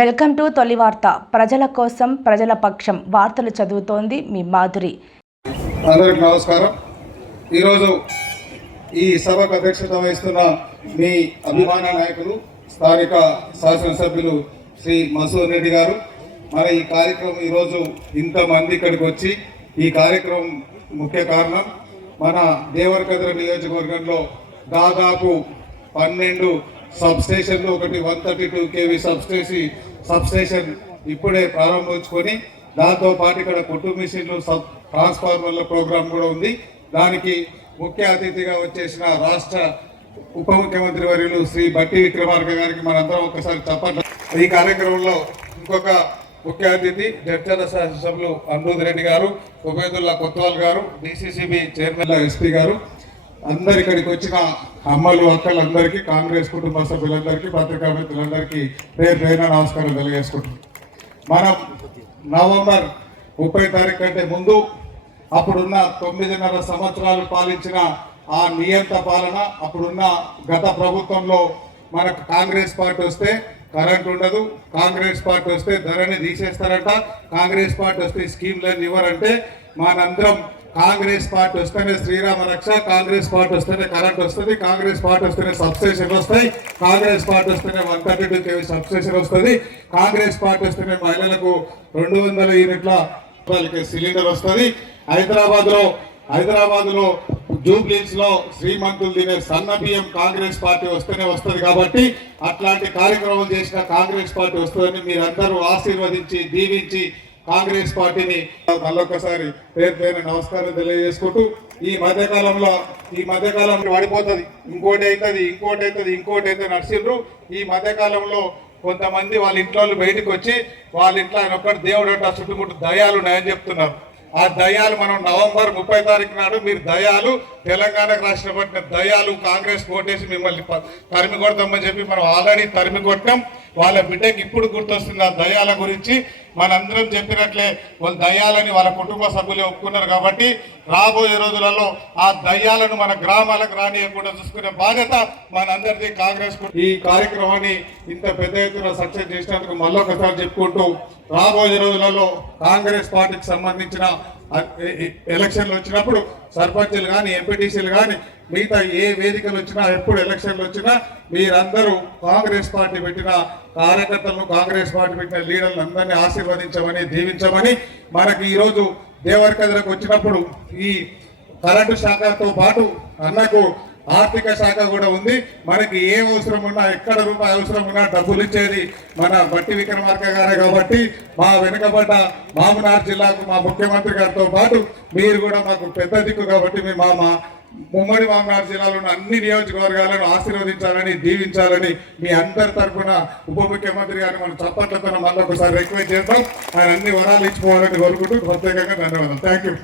Welcome to తొలి వార్త. ప్రజల కోసం ప్రజల పక్షం వార్తలు చదువుతోంది మీ మాధురి. అందరికి నమస్కారం. ఈరోజు ఈ సభకు అధ్యక్షత వహిస్తున్న మీ అభిమాన నాయకులు స్థానిక శాసనసభ్యులు శ్రీ మసూర్ రెడ్డి గారు. మరి ఈ కార్యక్రమం ఈరోజు ఇంతమంది ఇక్కడికి వచ్చి ఈ కార్యక్రమం ముఖ్య కారణం. మన దేవరకద్ర నియోజకవర్గంలో దాదాపు పన్నెండు సబ్స్టేషన్లో ఒకటి one thirty two KV sub station sub station ఇప్పుడే ప్రారంభించుకొని దాంతో పాటు ఇక్కడ కుటుంబ మిషన్లు సబ్ ట్రాన్స్ఫార్మర్ల ప్రోగ్రాం కూడా ఉంది. దానికి ముఖ్య అతిథిగా వచ్చేసిన రాష్ట్ర ఉప ముఖ్యమంత్రి వర్యులు శ్రీ బట్టి విక్రమార్క గారికి మనందరం ఒకసారి చెప్పండి ఈ కార్యక్రమంలో ఇంకొక ముఖ్య అతిథి జడ్చల శాసనసభ్యులు అమృత్ రెడ్డి గారు ఉబేదుల్లా కొత్వాల్ గారు డిసిసిబి చైర్మన్ ఎస్పీ గారు అందరు ఇక్కడికి వచ్చిన అమ్మలు అక్కలందరికీ కాంగ్రెస్ కుటుంబ సభ్యులందరికీ పత్రికా మిత్రులందరికీ పేరు పేరున నమస్కారం తెలియజేసుకుంటున్నాం. మనం నవంబర్ ముప్పై తారీఖు కంటే ముందు అప్పుడున్న తొమ్మిదిన్నర సంవత్సరాలు పాలించిన ఆ నియంత పాలన అప్పుడున్న గత ప్రభుత్వంలో మనకు కాంగ్రెస్ పార్టీ వస్తే కరెంట్ ఉండదు కాంగ్రెస్ పార్టీ వస్తే ధరని తీసేస్తారంట కాంగ్రెస్ పార్టీ వస్తే స్కీమ్లన్నీ ఇవ్వరంటే మనందరం కాంగ్రెస్ పార్టీ వస్తేనే శ్రీరామ రక్ష కాంగ్రెస్ పార్టీ వస్తేనే కరెంట్ వస్తుంది కాంగ్రెస్ పార్టీ వస్తేనే సబ్స్టేషన్ వస్తాయి కాంగ్రెస్ పార్టీ వస్తేనే one thirty two KV substation వస్తుంది కాంగ్రెస్ పార్టీ వస్తేనే మహిళలకు రెండు వందల యూనిట్ల సిలిండర్ వస్తుంది. హైదరాబాద్లో హైదరాబాద్లో జూబ్లీస్లో శ్రీమంతులు తినే సన్న బియ్యం కాంగ్రెస్ పార్టీ వస్తేనే వస్తుంది కాబట్టి అట్లాంటి కార్యక్రమం చేసిన కాంగ్రెస్ పార్టీ వస్తుందని మీరందరూ ఆశీర్వదించి దీవించి కాంగ్రెస్ పార్టీని మళ్ళొకసారి పేరు పేరు నమస్కారం తెలియజేసుకుంటూ ఈ మధ్యకాలంలో ఈ మధ్యకాలంలో పడిపోతుంది ఇంకోటి అవుతుంది ఇంకోటి అవుతుంది ఇంకోటి అయితే నడిచిండ్రు ఈ మధ్యకాలంలో కొంతమంది వాళ్ళ ఇంట్లో బయటకు వచ్చి వాళ్ళ ఇంట్లో ఆయన ఒక్కటి దేవుడు అంటే చుట్టుముట్టు దయాలు ఉన్నాయని చెప్తున్నారు. ఆ దయాలు మనం నవంబర్ ముప్పై తారీఖు నాడు మీరు దయాలు తెలంగాణకు రాష్ట్ర పట్టిన దయాలు కాంగ్రెస్ కోటేసి మిమ్మల్ని తరిమి కొడతామని చెప్పి మనం ఆల్రెడీ తరిమి కొట్టాం. వాళ్ళ బిడ్డకి ఇప్పుడు గుర్తొస్తుంది ఆ దయాల గురించి. మనందరం చెప్పినట్లే వాళ్ళు దయ్యాలని వాళ్ళ కుటుంబ సభ్యులు ఒప్పుకున్నారు కాబట్టి రాబోయే రోజులలో ఆ దయ్యాలను మన గ్రామాలకు రానియకుండా చూసుకునే బాధ్యత మనందరిది కాంగ్రెస్ ఈ కార్యక్రమాన్ని ఇంత పెద్ద ఎత్తున సక్సెస్ చేసినందుకు మళ్ళొకసారి చెప్పుకుంటూ రాబోయే రోజులలో కాంగ్రెస్ పార్టీకి సంబంధించిన ఎలక్షన్లు వచ్చినప్పుడు సర్పంచ్లు కానీ ఎంపీటీసీలు కానీ మిగతా ఏ వేదికలు వచ్చినా ఎప్పుడు ఎలక్షన్లు వచ్చినా మీరందరూ కాంగ్రెస్ పార్టీ పెట్టిన కార్యకర్తలను కాంగ్రెస్ పార్టీ పెట్టిన లీడర్లు అందరినీ ఆశీర్వదించమని దీవించమని మనకి ఈరోజు దేవరకద్రకు వచ్చినప్పుడు ఈ కరెంటు శాఖతో పాటు అన్నకు ఆర్థిక శాఖ కూడా ఉంది. మనకి ఏం అవసరం ఉన్నా ఎక్కడ రూపాయి అవసరం ఉన్నా డబ్బులు ఇచ్చేది మన బట్టి విక్రమార్క గారే కాబట్టి మా వెనుకబడ్డ మామనార్ జిల్లాకు మా ముఖ్యమంత్రి గారితో పాటు మీరు కూడా మాకు పెద్ద దిక్కు కాబట్టి మీ మా మా ఉమ్మడి మామనార్ జిల్లాలో ఉన్న అన్ని నియోజకవర్గాలను ఆశీర్వదించాలని దీవించాలని మీ అందరి తరఫున ఉప ముఖ్యమంత్రి గారిని మనం చప్పట్లతో మళ్ళీ ఒకసారి రిక్వెస్ట్ చేద్దాం. ఆయన అన్ని వరాలు ఇచ్చిపోవాలని కోరుకుంటూ ప్రత్యేకంగా ధన్యవాదాలు. Thank you